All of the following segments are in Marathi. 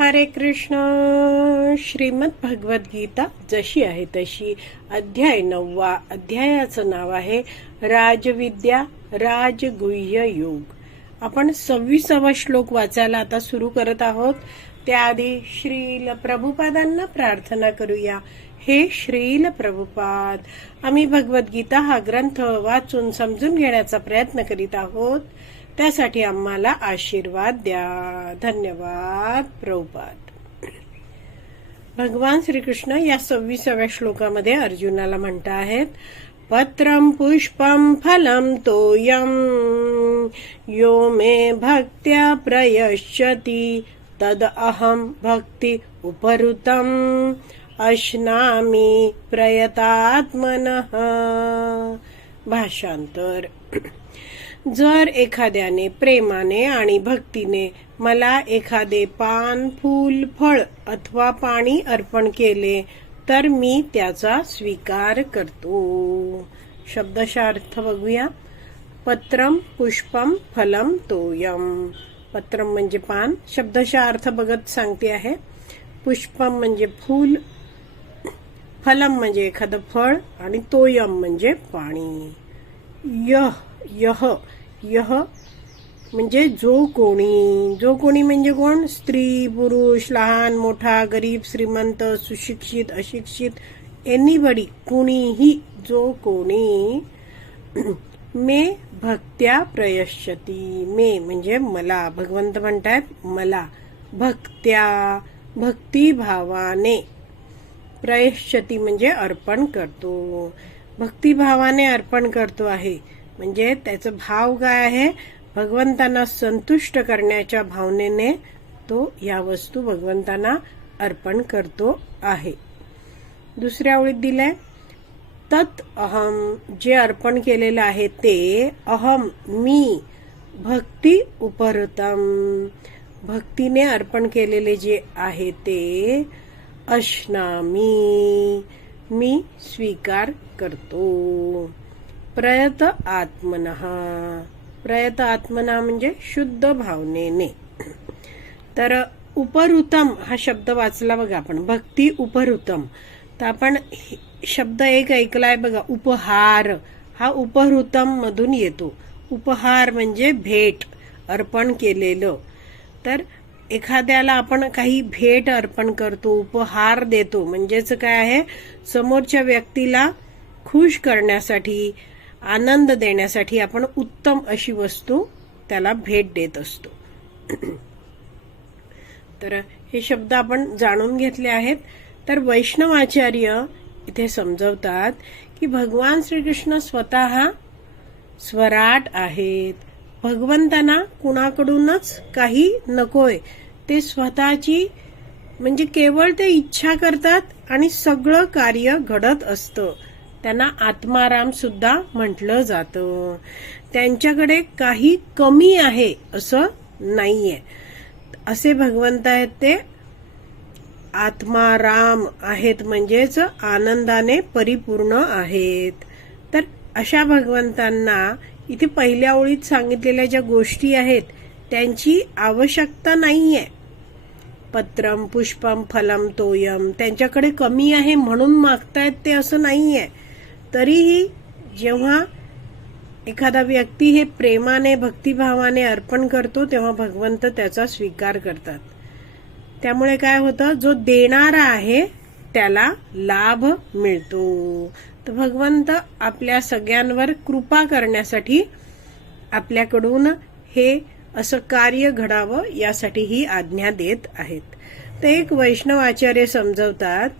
हरे कृष्ण. श्रीमद भगवत गीता जशी आहे तशी. अध्याय नववा. अध्यायाचं नाव आहे राजविद्या राजगुह्य योग. आपण सव्वीसावा श्लोक वाचायला आता सुरू करत आहोत. त्याआधी श्रील प्रभुपादांना प्रार्थना करूया. हे श्रील प्रभुपाद आम्ही भगवद्गीता हा ग्रंथ वाचून समजून घेण्याचा प्रयत्न करीत आहोत. त्यासाठी आम्हाला आशीर्वाद द्या. धन्यवाद प्रभुपाद. भगवान श्रीकृष्ण या सव्वीसाव्या श्लोकामध्ये अर्जुनाला म्हणता आहेत पत्रम पुष्पम फलम तोयम यो मे भक्त्या प्रयश्यति तद अहम भक्ती उपरुतम अश्नामी प्रयतात्मन. भाषांतर. जर एखाद्याने प्रेमाने आणि भक्तीने मला एखादे पान फूल फळ अथवा पाणी अर्पण केले तर मी त्याचा स्वीकार करतो. शब्दशः अर्थ बघूया. पत्रम पुष्पम फलम तोयम. पत्रम म्हणजे पान. शब्दशः अर्थ बघत सांगते आहे. पुष्पम म्हणजे फूल फलम म्हणजे एखादं फळ आणि तोयम म्हणजे पाणी. यह यह यह म्हणजे जो कोणी जो कोणी म्हणजे कोण? स्त्री पुरुष लहान मोठा गरीब श्रीमंत सुशिक्षित अशिक्षित एनिबडी कुणीही जो कोणी मे भक्त्या प्रयश्यती. मे म्हणजे मला. भगवंत म्हणतायत मला. भक्त्या भक्तिभावाने प्रयश्यती म्हणजे अर्पण करतो. भक्तिभावाने अर्पण करतो आहे. म्हणजे त्याचा भाव काय आहे? भगवंतांना संतुष्ट करण्याच्या भावनेने तो या वस्तू भगवंतांना अर्पण करतो आहे. दुसऱ्या ओळीत दिलंय तत् अहम जे अर्पण केलेलं आहे ते अहम मी भक्ती उपरतम भक्तीने अर्पण केलेले जे आहे ते अश्नामी मी स्वीकार करतो. प्रयत आत्मनहा प्रयत आत्मना म्हणजे शुद्ध भावनेने. तर उपरुतम हा शब्द वाचला बघा आपण. भक्ती उपरुतम. तर आपण शब्द एक ऐकलाय बघा उपहार. हा उपहृतम मधून येतो. उपहार म्हणजे भेट अर्पण केलेलं. तर एखाद्याला आपण काही भेट अर्पण करतो उपहार देतो म्हणजेच काय आहे? समोरच्या व्यक्तीला खुश करण्यासाठी आनंद देण्यासाठी आपण उत्तम अशी वस्तू त्याला भेट देत असतो. तर हे शब्द आपण जाणून घेतले आहेत. तर वैष्णवाचार्य इथे समजवतात की भगवान श्रीकृष्ण स्वतः स्वराट आहेत. भगवंतांना कुणाकडूनच काही नकोय. ते स्वतःची म्हणजे केवळ ते इच्छा करतात आणि सगळं कार्य घडत असतं. त्यांना आत्माराम सुद्धा म्हटलं जातं. त्यांच्याकडे काही कमी आहे असं नाहीये. असे भगवंत आहेत ते. आत्माराम आहेत म्हणजेच आनंदाने परिपूर्ण आहेत. तर अशा भगवंतांना इथे पहिल्या ओळीत सांगितलेल्या ज्या गोष्टी आहेत त्यांची आवश्यकता नाहीये. पत्रम पुष्पम फलम तोयम त्यांच्याकडे कमी आहे म्हणून मागतायत ते असं नाहीये. तरीही जेव्हा एखादा व्यक्ती हे प्रेमाने भक्तिभावाने अर्पण करतो तेव्हा भगवंत त्याचा स्वीकार करतात. त्यामुळे काय होतं? जो देणारा आहे त्याला लाभ मिळतो. तर भगवंत आपल्या सगळ्यांवर कृपा करण्यासाठी आपल्याकडून हे असं कार्य घडावं यासाठी ही आज्ञा देत आहेत. तर एक वैष्णव आचार्य समजवतात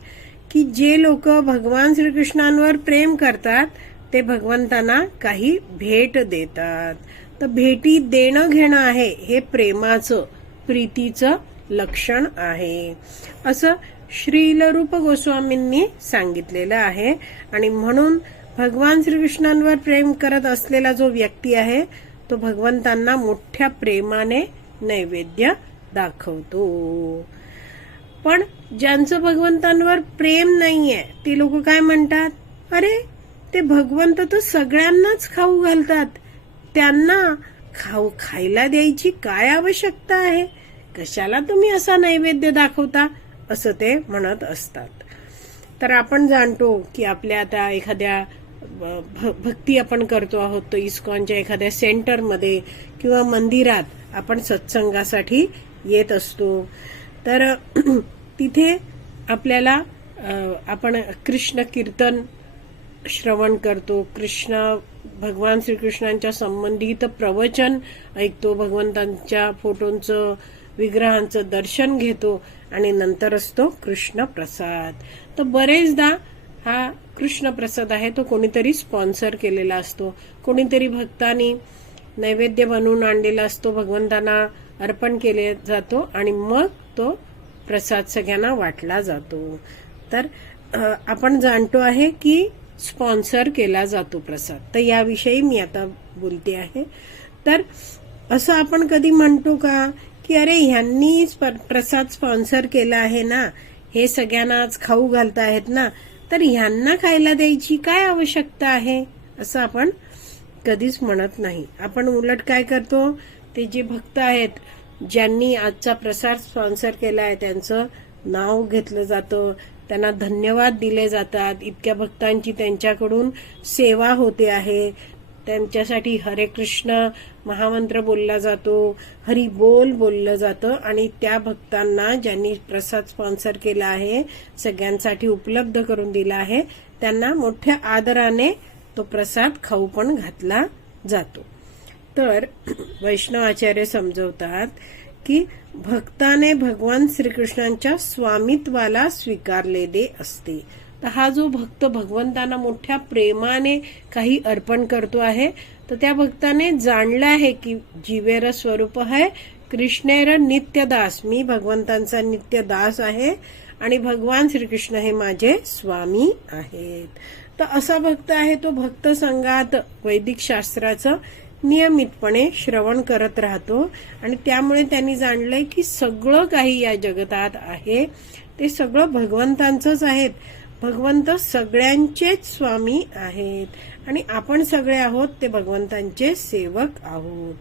की जे लोक भगवान श्रीकृष्णांवर प्रेम करतात ते भगवंतांना काही भेट देतात. तर भेटी देणं घेणं आहे हे प्रेमाचं प्रीतीचं लक्षण आहे. असं श्रीलरूप गोस्वामींनी सांगितलेलं आहे. आणि म्हणून भगवान श्रीकृष्णांवर प्रेम करत असलेला जो व्यक्ती आहे तो भगवंतांना मोठ्या प्रेमाने नैवेद्य दाखवतो. पण ज्यांचं भगवंतांवर प्रेम नाहीये ते लोक काय म्हणतात? अरे ते भगवंत तर सगळ्यांनाच खाऊ घालतात. त्यांना खाऊ खायला द्यायची काय आवश्यकता आहे? कशाला तुम्ही असा नैवेद्य दाखवता? असं ते म्हणत असतात. तर आपण जाणतो की आपल्या आता एखाद्या भ- भ- भक्ती आपण करतो आहोत तो इस्कॉनच्या एखाद्या सेंटरमध्ये किंवा मंदिरात आपण सत्संगासाठी येत असतो. तर तिथे आपल्याला आपण कृष्ण कीर्तन श्रवण करतो. कृष्ण भगवान श्रीकृष्णांच्या संबंधित प्रवचन ऐकतो. भगवंतांच्या फोटोंचं विग्रहांचं दर्शन घेतो आणि नंतर असतो कृष्ण प्रसाद तर बरेचदा हा कृष्ण प्रसाद आहे तो कोणीतरी स्पॉन्सर केलेला असतो. कोणीतरी भक्तांनी नैवेद्य बनवून आणलेला असतो भगवंतांना अर्पण केले जातो आणि मग तो प्रसाद सगळ्यांना वाटला जातो. तर आपण जाणतो आहे की स्पॉन्सर केला जातो प्रसाद. तर याविषयी मी आता बोलते आहे. तर असं आपण कधी म्हणतो का की अरे ह्यांनी स्प- प्रसाद स्पॉन्सर केला आहे ना हे सगळ्यांना आज खाऊ घालत आहेत ना तर ह्यांना खायला द्यायची काय आवश्यकता आहे? असं आपण कधीच म्हणत नाही. आपण उलट काय करतो? ते जे भक्त आहेत ज्यांनी आजचा प्रसार स्पॉन्सर केला आहे त्यांचं नाव घेतलं जातं. त्यांना धन्यवाद दिले जातात. इतक्या भक्तांची त्यांच्याकडून सेवा होते आहे. त्यांच्यासाठी हरे कृष्ण महामंत्र बोलला जातो हरी बोल बोललं जातं आणि त्या भक्तांना ज्यांनी प्रसाद स्पॉन्सर केला आहे सगळ्यांसाठी उपलब्ध करून दिला आहे त्यांना मोठ्या आदराने तो प्रसाद खाऊ पण घातला जातो. तर वैष्णवाचार्य समजवतात की भक्ताने भगवान श्रीकृष्णांच्या स्वामित्वाला स्वीकारलेले असते. तर हा जो भक्त भगवंतांना मोठ्या प्रेमाने काही अर्पण करतो आहे तर त्या भक्ताने जाणलं आहे की जीवेर स्वरूप आहे कृष्णेर नित्यदास मी भगवंतांचा नित्यदास आहे आणि भगवान श्रीकृष्ण हे माझे स्वामी आहेत. तर असा भक्त आहे तो भक्त संघात वैदिक शास्त्राचं नियमितपणे श्रवण करत राहतो. आणि त्यामुळे त्यांनी जाणलंय की सगळं काही या जगतात आहे. ते सगळं भगवंतांचंच आहेत. भगवंत सगळ्यांचेच स्वामी आहेत. आणि आपण सगळे आहोत ते भगवंतांचे सेवक आहोत.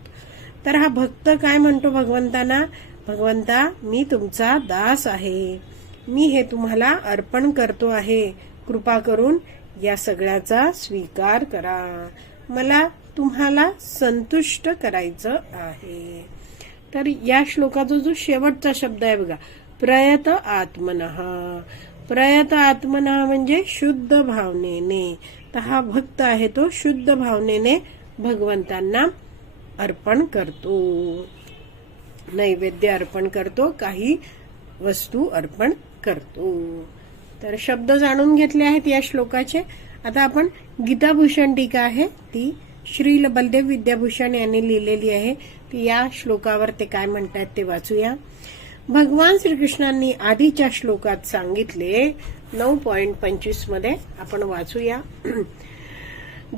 तर हा भक्त काय म्हणतो भगवंतांना? भगवंता मी तुमचा दास आहे. मी हे तुम्हाला अर्पण करतो आहे. कृपा करून या सगळ्याचा स्वीकार करा. मला तुम्हाला संतुष्ट करायचं आहे. तर या श्लोकाचा जो शेवटचा शब्द आहे बघा प्रयत आत्मनः. प्रयत आत्मनः म्हणजे शुद्ध भावनेने. तर हा भक्त आहे तो शुद्ध भावनेने भगवंतांना अर्पण करतो. नैवेद्य अर्पण करतो काही वस्तू अर्पण करतो. तर शब्द जाणून घेतले आहेत या श्लोकाचे. आता आपण गीताभूषण टीका आहे ती श्रील बलदेव विद्याभूषण यांनी लिहिलेली आहे. या श्लोकावर ते काय म्हणतात ते वाचूया. भगवान श्रीकृष्णांनी आधीच्या श्लोकात सांगितले. नऊ पॉइंट पंचवीसमध्ये आपण वाचूया.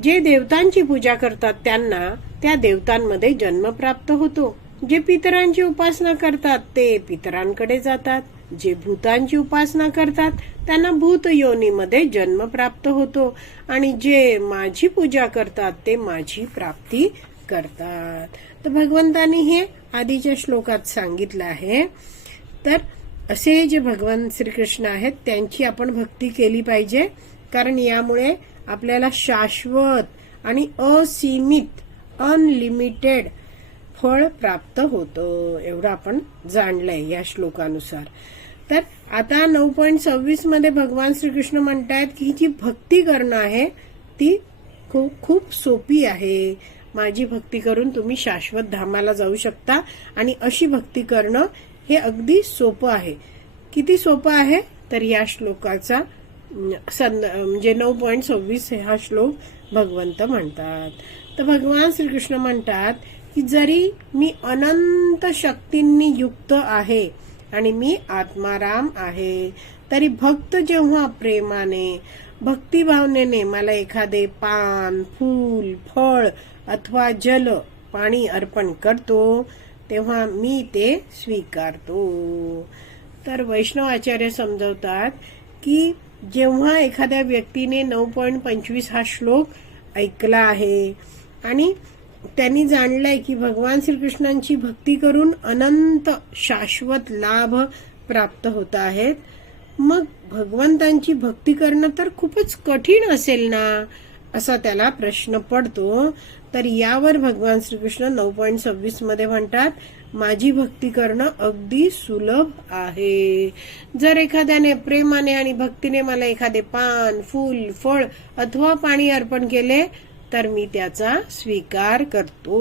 जे देवतांची पूजा करतात त्यांना त्या देवतांमध्ये जन्म प्राप्त होतो. जे पितरांची उपासना करतात ते पितरांकडे जातात. जे भूतांची उपासना करतात त्यांना भूत योनीमध्ये जन्म प्राप्त होतो. आणि जे माझी पूजा करतात ते माझी प्राप्ती करतात. तर भगवंतानी हे आधीच्या श्लोकात सांगितलं आहे. तर असे जे भगवान श्रीकृष्ण आहेत त्यांची आपण भक्ती केली पाहिजे. कारण यामुळे आपल्याला शाश्वत आणि असीमित अनलिमिटेड फळ प्राप्त होतं एवढं आपण जाणलंय या श्लोकानुसार. तर आता नऊ पॉईंट सव्वीसमध्ये भगवान श्रीकृष्ण म्हणतायत की ही जी भक्ती करणं आहे ती खूप खूप सोपी आहे. माझी भक्ती करून तुम्ही शाश्वत धामाला जाऊ शकता आणि अशी भक्ती करणं हे अगदी सोपं आहे. किती सोपं आहे? तर या श्लोकाचा म्हणजे नऊ पॉईंट सव्वीस हा श्लोक भगवंत म्हणतात. तर भगवान श्रीकृष्ण म्हणतात की जरी मी अनंत शक्तींनी युक्त आहे आणि मी आत्माराम आहे तरी भक्त जेव्हा प्रेमाने भक्तिभावनेने मला एखादे पान फूल फळ अथवा जल पाणी अर्पण करतो तेव्हा मी ते स्वीकारतो. तर वैष्णव आचार्य समजवतात की जेव्हा एखाद्या व्यक्तीने नऊ पॉईंट पंचवीस हा श्लोक ऐकला आहे आणि त्यांनी जाणलंय की भगवान श्रीकृष्णांची भक्ती करून अनंत शाश्वत लाभ प्राप्त होत आहेत. मग भगवंतांची भक्ती करणं तर खूपच कठीण असेल ना? असा त्याला प्रश्न पडतो. तर यावर भगवान श्रीकृष्ण नऊ पॉईंट सव्वीसमध्ये म्हणतात माझी भक्ती करणं अगदी सुलभ आहे. जर एखाद्याने प्रेमाने आणि भक्तीने मला एखादे पान फूल फळ अथवा पाणी अर्पण केले तर मी त्याचा स्वीकार करतो.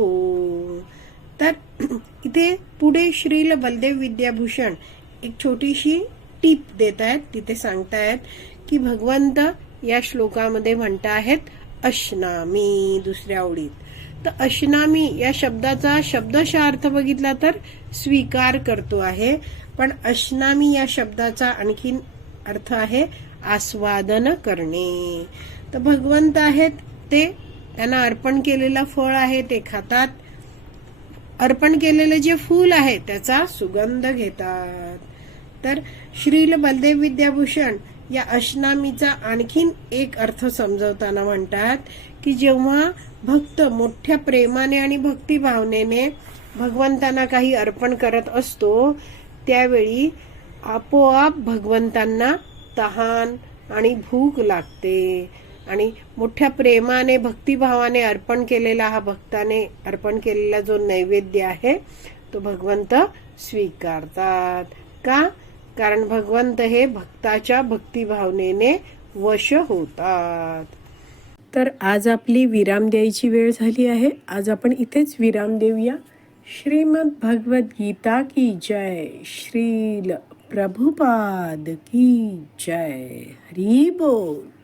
तर इथे पुढे श्रील बलदेव विद्याभूषण एक छोटीशी टीप देत आहेत तिथे सांगतायत की भगवंत या श्लोकामध्ये म्हणताहेत अश्नामी दुसऱ्या ओळीत. तर अश्नामी या शब्दाचा शब्दशः अर्थ बघितला तर स्वीकार करतो आहे. पण अश्नामी या शब्दाचा आणखीन अर्थ आहे आस्वादन करणे तर भगवंत आहेत ते त्यांना अर्पण केलेलं फळ आहे ते खातात. अर्पण केलेलं जे फूल आहे त्याचा सुगंध घेतात. तर श्रील बलदेव विद्याभूषण या अशनामीचा आणखीन एक अर्थ समजवताना म्हणतात की जेव्हा भक्त मोठ्या प्रेमाने आणि भक्तिभावनेने भगवंतांना काही अर्पण करत असतो त्यावेळी आपोआप भगवंतांना तहान आणि भूक लागते. आणि मोठ्या प्रेमाने भक्तिभावाने अर्पण केलेला हा भक्ताने अर्पण केलेला जो नैवेद्य आहे तो भगवंत स्वीकारतात. का? कारण भगवंत हे भक्ताच्या भक्तिभावनेने वश होतात. तर आज आपली विराम द्यायची वेळ झाली आहे. आज आपण इथेच विराम देऊया. श्रीमद भगवत गीता की जय. श्रील प्रभुपाद की जय. हरी बोल.